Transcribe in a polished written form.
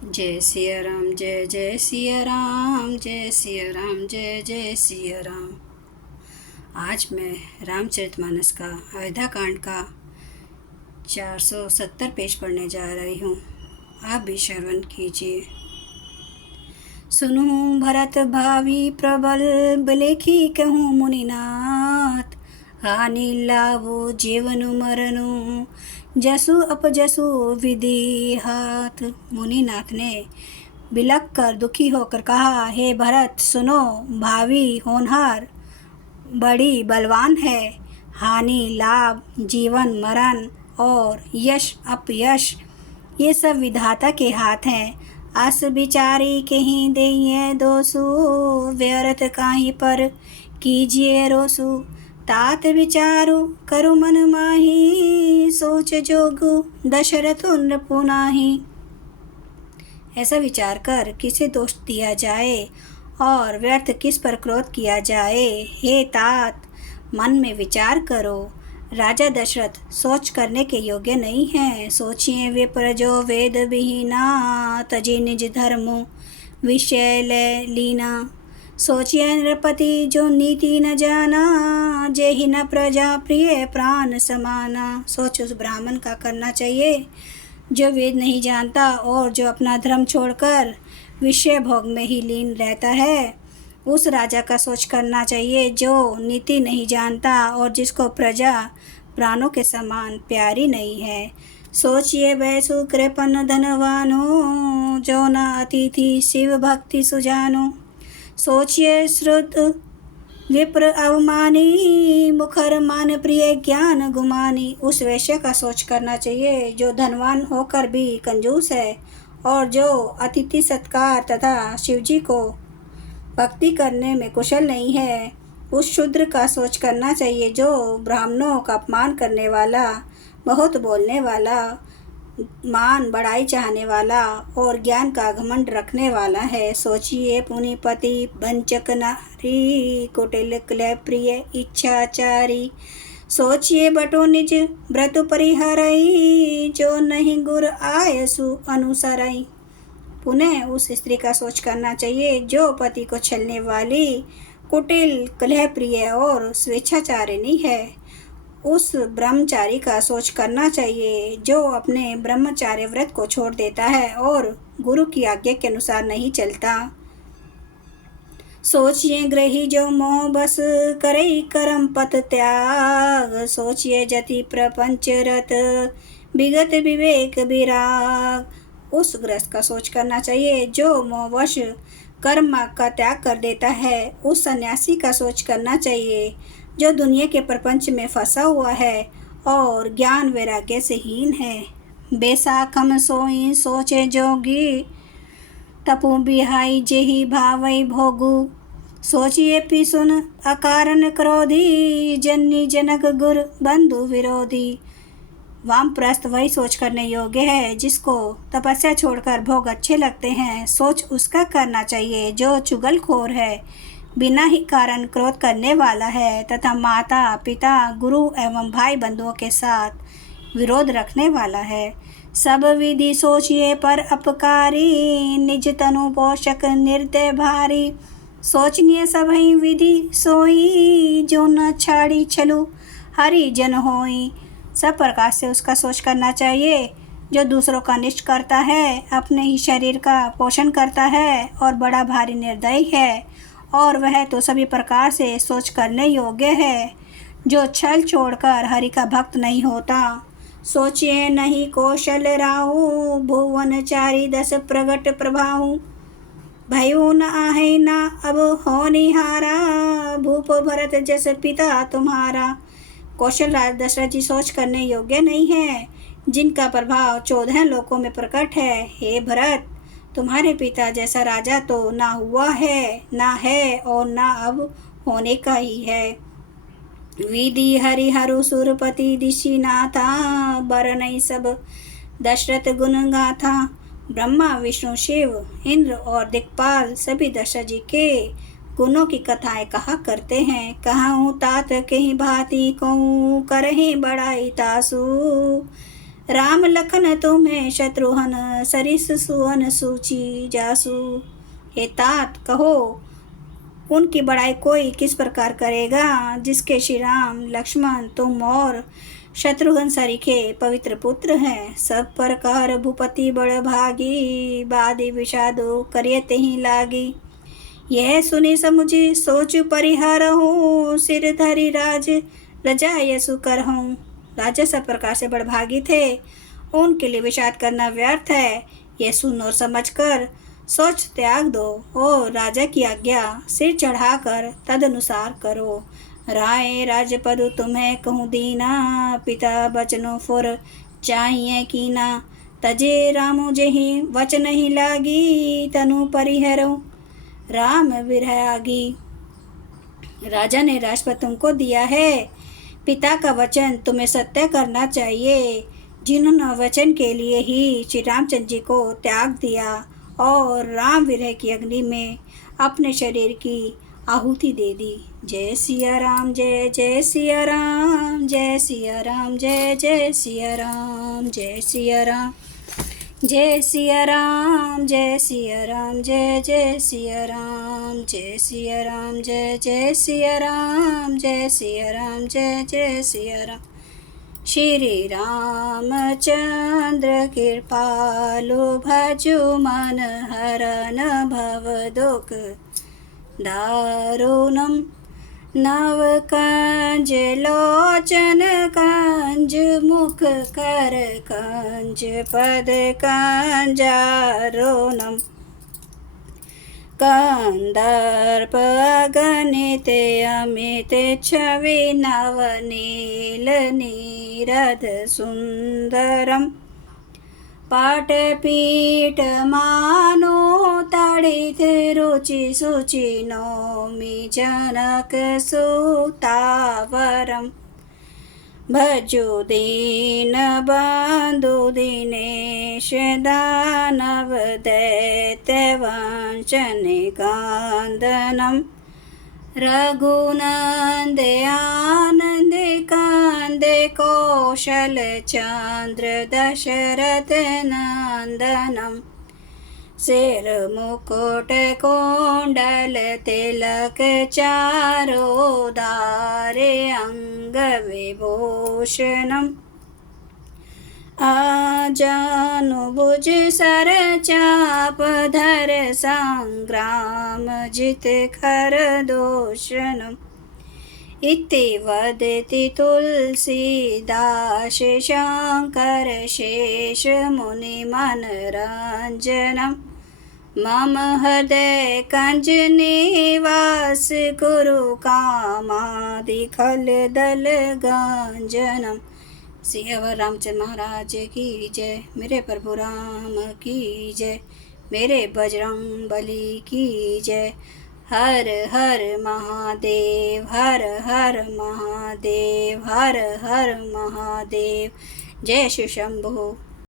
जय सिया राम, जय जय सिया राम, जय सिया राम, जय जय सिया राम। आज मैं रामचरितमानस का अयोध्या कांड का 470 पेज पढ़ने जा रही हूँ। आप भी श्रवण कीजिए। सुनू भरत भावी प्रबल, बलेखी कहूँ मुनिनाथ। हानि लाभो जीवनु मरनु, जसु अपजसु विधि हाथ। मुनिनाथ ने बिलख कर दुखी होकर कहा, हे भरत सुनो, भावी होनहार बड़ी बलवान है। हानि लाभ जीवन मरण और यश अपयश ये सब विधाता के हाथ हैं। अस विचारी कहीं देइए दोसु, व्यर्थ काहीं पर कीजिए रोसु। तात विचारु करु मन माही, सोच जोगु दशरथ नृपु नाहि। ऐसा विचार कर किसे दोष दिया जाए और व्यर्थ किस पर क्रोध किया जाए। हे तात, मन में विचार करो। राजा दशरथ सोच करने के योग्य नहीं है। सोचिए विप्र जो वेद विहीना, तजी निज धर्म विषय ले लीना। सोचिए नृपति जो नीति न जाना, जेहि न प्रजा प्रिय प्राण समाना। सोच उस ब्राह्मण का करना चाहिए जो वेद नहीं जानता और जो अपना धर्म छोड़कर विषय भोग में ही लीन रहता है। उस राजा का सोच करना चाहिए जो नीति नहीं जानता और जिसको प्रजा प्राणों के समान प्यारी नहीं है। सोचिए वैसु कृपन धनवानो, जो न अतिथि शिव भक्ति सुजानो। सोचिए श्रुत विप्र अवमानी, मुखर मान प्रिय ज्ञान गुमानी। उस वैश्य का सोच करना चाहिए जो धनवान होकर भी कंजूस है और जो अतिथि सत्कार तथा शिवजी को भक्ति करने में कुशल नहीं है। उस शूद्र का सोच करना चाहिए जो ब्राह्मणों का अपमान करने वाला, बहुत बोलने वाला, मान बढ़ाई चाहने वाला और ज्ञान का घमंड रखने वाला है। सोचिए पुनिपति वंचक नारी, कुटिल क्लय प्रिय इच्छाचारी। सोचिए बटो निज व्रत परिहरई, जो नहीं गुर आयसु अनुसरई। पुनः उस स्त्री का सोच करना चाहिए जो पति को छलने वाली, कुटिल कलह प्रिय और स्वेच्छाचारिणी है। उस ब्रह्मचारी का सोच करना चाहिए जो अपने ब्रह्मचार्य व्रत को छोड़ देता है और गुरु की आज्ञा के अनुसार नहीं चलता। सोचिए ग्रही जो मोह बस करई करम पथ त्याग। सोचिए जति प्रपंच रत विगत विवेक विराग। उस गृहस्थ का सोच करना चाहिए जो मोहवश कर्म का त्याग कर देता है। उस सन्यासी का सोच करना चाहिए जो दुनिया के प्रपंच में फंसा हुआ है और ज्ञान वैराग्य से हीन है। बेसाखम सोई सोचे जोगी, तपु बिहाई जेहि भावई भोगु। सोचिए पिसुन अकारण क्रोधी, जन्नी जनक गुर बंधु विरोधी। वामप्रस्थ वही सोच करने योग्य है जिसको तपस्या छोड़कर भोग अच्छे लगते हैं। सोच उसका करना चाहिए जो चुगलखोर है, बिना ही कारण क्रोध करने वाला है तथा माता पिता गुरु एवं भाई बंधुओं के साथ विरोध रखने वाला है। सब विधि सोचिए पर अपकारी, निज तनु पोषक निर्दय भारी। सोचनीय सब ही विधि सोई, जो न छाड़ी छलु हरि जन होई। सब प्रकार से उसका सोच करना चाहिए जो दूसरों का अनिष्ट करता है, अपने ही शरीर का पोषण करता है और बड़ा भारी निर्दयी है। और वह तो सभी प्रकार से सोच करने योग्य है जो छल छोड़कर हरि का भक्त नहीं होता। सोचिए नहीं कौशल राहु, भुवन चारी दस प्रगट प्रभाऊ। भयो न आहे न अब होनिहारा, भूप भरत जस पिता तुम्हारा। कौशल राज दशरथ जी सोच करने योग्य नहीं है जिनका प्रभाव 14 लोकों में प्रकट है। हे भरत, तुम्हारे पिता जैसा राजा तो ना हुआ है, ना है और ना अब होने का ही है। विधि हरिहरु सुरपति दिशि नाथा, बरनई सब दशरथ गुण गाथा। ब्रह्मा विष्णु शिव इंद्र और दिक्पाल सभी दशरथ जी के गुणों की कथाएं कहा करते हैं। कहूँ तात कहीं भांति कहूँ, करहीं बड़ाई तासु। राम लखन तुम्हें शत्रुघ्न सरिस सुवन सूची जासु। हे तात, कहो उनकी बड़ाई कोई किस प्रकार करेगा, जिसके श्री राम लक्ष्मण तुम और शत्रुघ्न सरीखे पवित्र पुत्र हैं। सब प्रकार भूपति बड़ भागी, बादी विषादो करियते ही लागी। यह सुनी समुझी सोच परिहार हूँ, सिर धरी राज रजा यसु कर हूँ। राजा सब प्रकार से बड़भागी थे, उनके लिए विषाद करना व्यर्थ है। यह सुन और समझ कर सोच त्याग दो और राजा की आज्ञा सिर चढ़ाकर तदनुसार करो। राय राजपद तुम्हें कहूँ दीना, पिता बचनो फुर चाहिए कीना। तजे रामो जेहि वचन ही लागी, तनु परिहरो राम विरह आगी। राजा ने राजपद तुमको दिया है, पिता का वचन तुम्हें सत्य करना चाहिए। जिन्होंने वचन के लिए ही श्री रामचंद्र जी को त्याग दिया और राम विरह की अग्नि में अपने शरीर की आहुति दे दी। जय सिया राम, जय जय सिया राम, जय सिया राम, जय जय सिया राम, जय सिया राम, जय सिया राम, जय सिया राम, जय जय सिया राम, जय सिया राम, जय जय सिया राम, जय सिया राम, जय जय सिया राम। श्री रामचंद्र कृपालु भजु मन हरन भव दुख दारुणम। नव कंज लोचन कंज मुख कर कंज पद कंजारुणम। कंदर्प गणित अमित छवि नवनील नीरद सुंदरम। पाटपीठ मानो तड़ित रुचि सुचि नौमि जनक सुतावरम। भजो दीन बंधु दिनेश दानव दैत्य वंचन कांदनम। रघुनंद आनंद कांद कौशल चंद्र दशरथ नंदनम। सिर मुकुट कुंडल तिलक चारो दारे अंग विभूषणम। आजानुभुज सर चाप धर संग्राम जित खर दूषणम। इति वदति तुलसीदास शंकर शेष मुनि मनरंजनम। मम हृदय कंज निवास गुरु कामादि खल दल गंजनम। श्री अवर रामचंद्र महाराज की जय, मेरे प्रभु राम की जय, मेरे बजरंग बली की जय। हर हर महादेव, हर हर महादेव, हर हर महादेव। जय शिव शंभो।